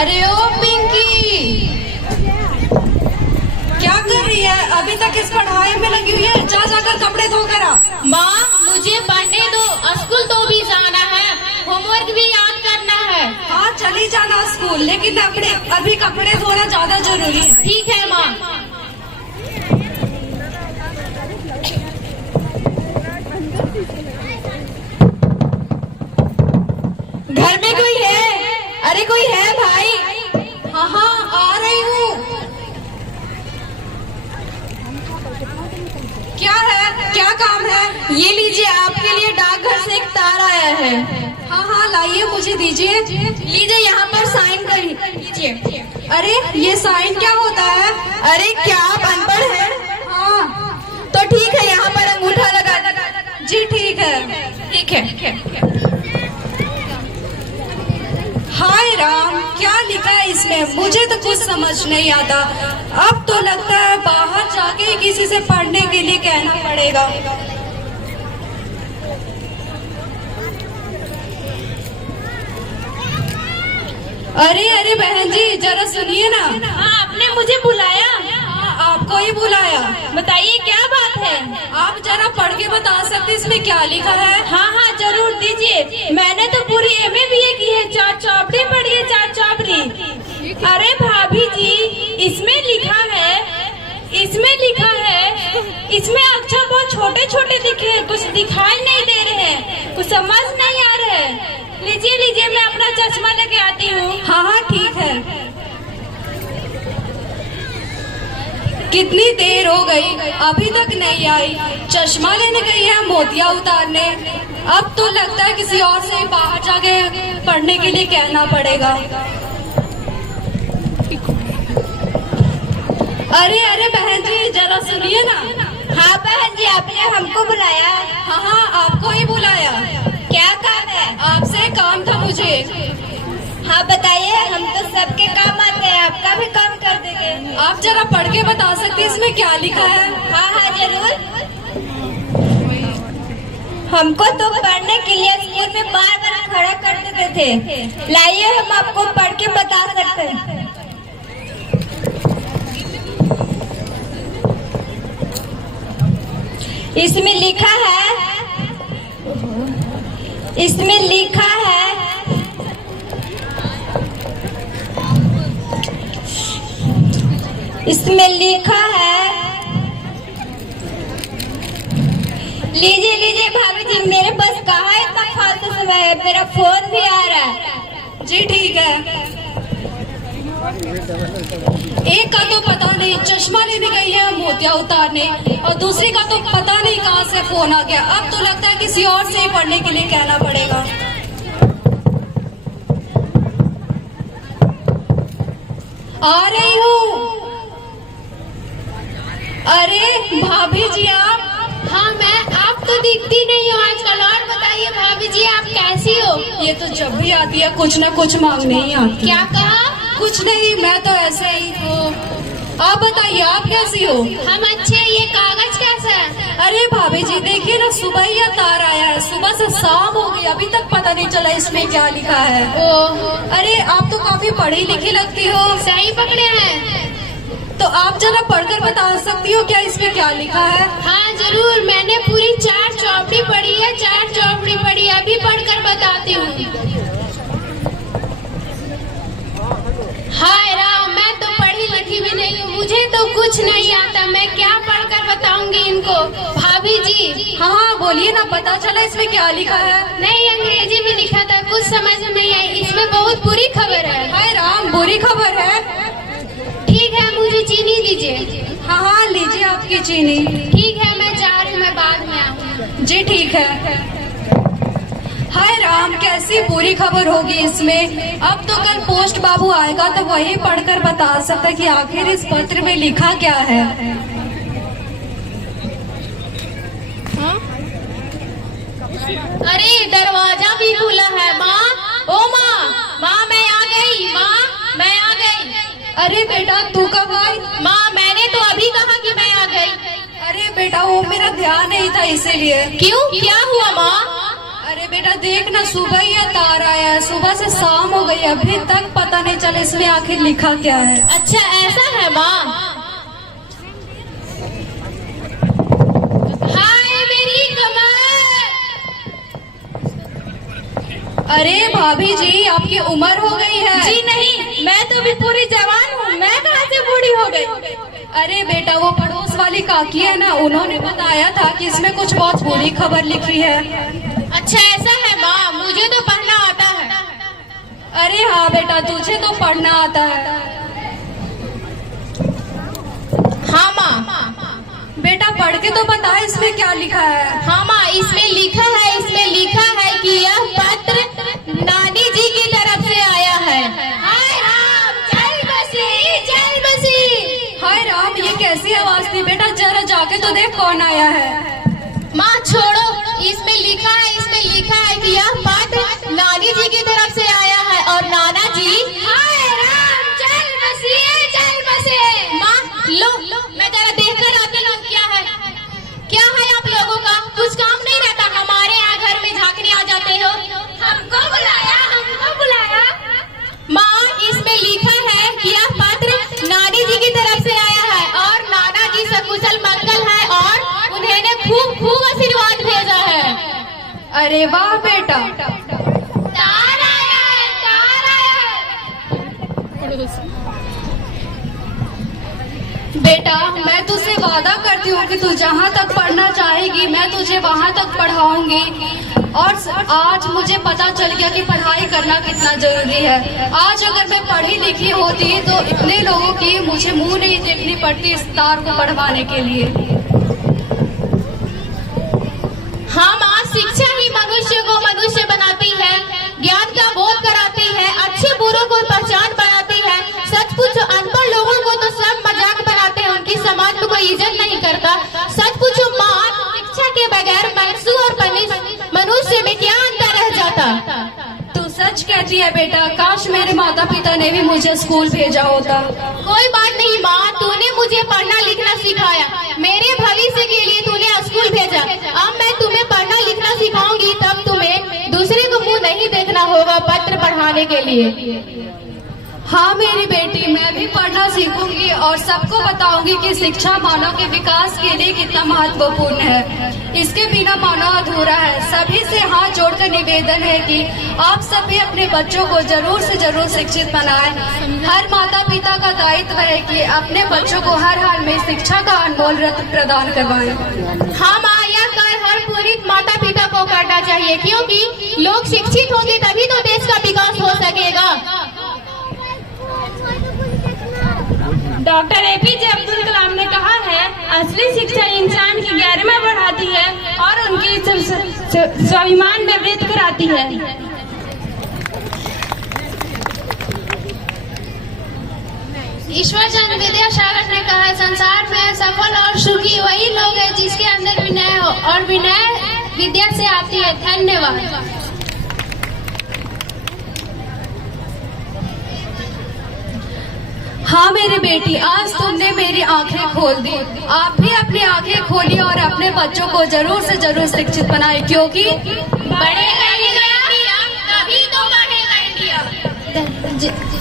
अरे ओ पिंकी, क्या कर रही है? अभी तक इस पढ़ाई में लगी हुई है। जा जाकर कपड़े धो कर आ। माँ मुझे पढ़ने दो, स्कूल तो भी जाना है, होमवर्क भी याद करना है। हाँ चली जाना स्कूल, लेकिन अभी कपड़े धोना ज्यादा जरूरी है। ठीक है माँ। घर में कोई है? अरे कोई है भाई? हाँ हाँ आ रही हूँ। क्या है, क्या काम है? ये लीजिए, आपके लिए डाकघर से एक तार आया है। हाँ हाँ लाइए, मुझे दीजिए। लीजिए, यहाँ पर साइन कर लीजिए। अरे ये साइन क्या होता है? अरे क्या आप अनपढ़ हैं? हाँ तो ठीक है, यहाँ पर अंगूठा लगा दीजिए। जी ठीक है। ठीक है। हाय राम, क्या लिखा है इसमें? मुझे तो कुछ समझ नहीं आता। अब तो लगता है बाहर जाके किसी से पढ़ने के लिए कहना पड़ेगा। अरे अरे बहन जी, जरा सुनिए ना। हाँ, आपने मुझे बुलाया? हाँ, आपको ही बुलाया। बताइए क्या बात है? आप जरा पढ़ के बता सकते इसमें क्या लिखा है? हाँ हाँ जरूर दीजिए। मैंने तो पूरी MA BA की है, 4 चौपड़ी पढ़ी है, 4 चौपड़ी। अरे भाभी जी, इसमें लिखा है, इसमें अक्षर बहुत छोटे छोटे दिखे हैं, कुछ दिखाई नहीं दे रहे हैं, कुछ समझ नहीं आ रहा है। लीजिए, मैं अपना चश्मा लेके आती हूँ। हाँ हाँ ठीक है। कितनी देर हो गई, अभी तक नहीं आई। चश्मा लेने गई है मोतिया उतारने। अब तो लगता है किसी और से बाहर जाके पढ़ने के लिए कहना पड़ेगा। अरे अरे बहन जी, जरा सुनिए ना। हाँ बहन जी, आपने हमको बुलाया? हाँ हाँ आपको ही बुलाया। क्या काम है? आपसे काम था मुझे। हाँ बताइए, हम तो सबके काम आते हैं, आपका भी काम कर देंगे। आप जरा पढ़ के बता सकते इसमें क्या लिखा है? हाँ हाँ जरूर। हमको तो पढ़ने के लिए स्कूल में बार खड़ा कर देते थे। लाइए, हम आपको पढ़ के बता सकते हैं। इसमें लिखा है, लीजिए भाभी जी, मेरे पास कहाँ इतना फालतू समय है, मेरा फोन भी आ रहा है। जी ठीक है। एक का तो पता नहीं चश्मा लेने गई है मोतिया उतारने, और दूसरी का तो पता नहीं कहाँ से फोन आ गया। अब तो लगता है किसी और से ही पढ़ने के लिए कहना पड़ेगा। आ रही हूँ। अरे भाभी जी आप? हाँ मैं, आप तो दिखती नहीं हो आजकल। और बताइए भाभी जी, आप कैसी हो? ये तो जब भी आती है कुछ न कुछ मांगने ही आती। क्या कहा? कुछ नहीं, मैं तो ऐसे ही हूँ। आप बताइए आप कैसी हो? हम अच्छे। ये कागज कैसा है? अरे भाभी जी देखिए ना, सुबह ही तार आया है, सुबह से शाम हो गई, अभी तक पता नहीं चला इसमें क्या लिखा है। ओह, अरे आप तो काफी पढ़ी लिखी लगती हो। सही पकड़े हैं। तो आप जरा पढ़कर बता सकती हो क्या इसमें क्या लिखा है? हाँ जरूर, मैंने पूरी 4 चौपड़ी पढ़ी है, 4 चौपड़ी पढ़ी, अभी पढ़कर बताती हूँ। हाय राम, मैं तो पढ़ी लिखी भी नहीं हूँ, मुझे तो कुछ नहीं आता, मैं क्या पढ़कर बताऊंगी इनको। भाभी जी। हाँ हाँ बोलिए ना, पता चला इसमें क्या लिखा है? नहीं, अंग्रेजी में लिखा था, कुछ समझ नहीं आई। इसमें बहुत बुरी खबर है। हाय राम, बुरी खबर है? ठीक है, मुझे चीनी दीजिए। हाँ हाँ लीजिए आपकी चीनी। ठीक है, मैं जा रही हूँ, मैं बाद में आऊँगी। जी ठीक है। हाय राम, कैसी बुरी खबर होगी इसमें। अब तो कल पोस्ट बाबू आएगा तो वही पढ़कर बता सकता कि आखिर इस पत्र में लिखा क्या है। अरे दरवाजा भी खुला है। माँ, ओ माँ, मैं आ गई। माँ, मैं आ गई। अरे बेटा तू कब आई? माँ, मैंने तो अभी कहा कि मैं आ गई। अरे बेटा वो मेरा ध्यान नहीं था इसीलिए। क्यों, क्या हुआ माँ? अरे बेटा देख ना, सुबह ही ये तार आया है, सुबह से शाम हो गई, अभी तक पता नहीं चला इसमें आखिर लिखा क्या है। अच्छा ऐसा है माँ। हाय मेरी कमर। अरे भाभी जी, आपकी उम्र हो गई है। जी नहीं, मैं तो अभी पूरी जवान हूँ, मैं कहाँ से बूढ़ी हो गई। अरे बेटा, वो पड़ोस वाली काकी है ना, उन्होंने बताया था कि इसमें कुछ बहुत बुरी खबर लिखी है। अच्छा ऐसा है माँ, मुझे तो पढ़ना आता है। अरे हाँ बेटा, तुझे तो पढ़ना आता है। हाँ माँ। बेटा पढ़ के तो बता, इसमें क्या लिखा है। हाँ माँ, इसमें लिखा है कि यह पत्र नानी जी की तरफ से आया है। हाय राम, जय बसी, जय बसी। हाय राम, ये कैसी आवाज थी बेटा, जरा जाके तो देख कौन आया है। माँ छोड़ो, इसमें लिखा है कि यह पत्र नानी जी की तरफ से आया है और नाना जी। हाय राम, जय बसी, जय बसी। माँ लो, मैं जरा देखकर आती हूँ क्या है आप लोगों का, कुछ काम नहीं रहता, हमारे यहाँ घर में झांकने आ जाते हो। हमको बुलाया। माँ इसमें लिखा है कि यह पत्र नानी जी की तरफ से आया है और नाना जी सकुशल मंगल है और उन्होंने खूब आशीर्वाद भेजा है। अरे वाह बेटा। तार आया है। बेटा मैं तुझसे वादा करती हूँ कि तू जहाँ तक पढ़ना चाहेगी मैं तुझे वहाँ तक पढ़ाऊंगी। और आज मुझे पता चल गया कि पढ़ाई करना कितना जरूरी है। आज अगर मैं पढ़ी लिखी होती तो इतने लोगों की मुझे मुंह नहीं देखनी पड़ती इस तार को पढ़वाने के लिए। हाँ माँ, शिक्षा ही मनुष्य को मनुष्य बनाती है, ज्ञान का बोध कराती है, अच्छे बुरों को पहचान बनाती है। सच पूछो, अनपढ़ लोगों को तो सब मजाक बनाते हैं, उनकी समाज में कोई इज्जत नहीं करता। सच पूछो माँ, शिक्षा के बगैर मनुष्य और मनुष्य में क्या अंतर रह जाता। तू सच कहती है बेटा, काश मेरे माता पिता ने भी मुझे स्कूल भेजा होता। कोई बात नहीं माँ, तूने मुझे पढ़ना लिखना सिखाया, मेरे भविष्य के लिए तूने स्कूल भेजा। अब मैं तुम्हें पढ़ना लिखना सिखाऊंगी, तब तुम्हें दूसरे को मुंह नहीं देखना होगा पत्र पढ़ाने के लिए। हाँ मेरी बेटी, मैं भी पढ़ना सीखूंगी और सबको बताऊंगी कि शिक्षा मानव के विकास के लिए कितना महत्वपूर्ण है। इसके बिना मानव अधूरा है। सभी से हाथ जोड़कर निवेदन है कि आप सभी अपने बच्चों को जरूर से जरूर शिक्षित बनाएं। हर माता पिता का दायित्व है कि अपने बच्चों को हर हाल में शिक्षा का अनमोल रत्न प्रदान करवाएं। हाँ माँ, यह कार्य हर पूरी माता पिता को करना चाहिए, क्योंकि लोग शिक्षित होंगे तभी तो देश का विकास हो सकेगा। डॉक्टर एपीजे अब्दुल कलाम ने कहा है, असली शिक्षा इंसान की गरिमा बढ़ाती है और उनकी स्वाभिमान में वृद्धि कराती है। ईश्वर चंद्र विद्यासागर ने कहा है, संसार में सफल और सुखी वही लोग हैं जिसके अंदर विनय हो, और विनय विद्या से आती है। धन्यवाद। हाँ मेरी बेटी, आज तुमने मेरी आंखें खोल दी। आप भी अपनी आंखें खोलिए और अपने बच्चों को जरूर से जरूर शिक्षित बनाए, क्योंकि बढ़ेगा इंडिया तभी तो बढ़ेगा इंडिया।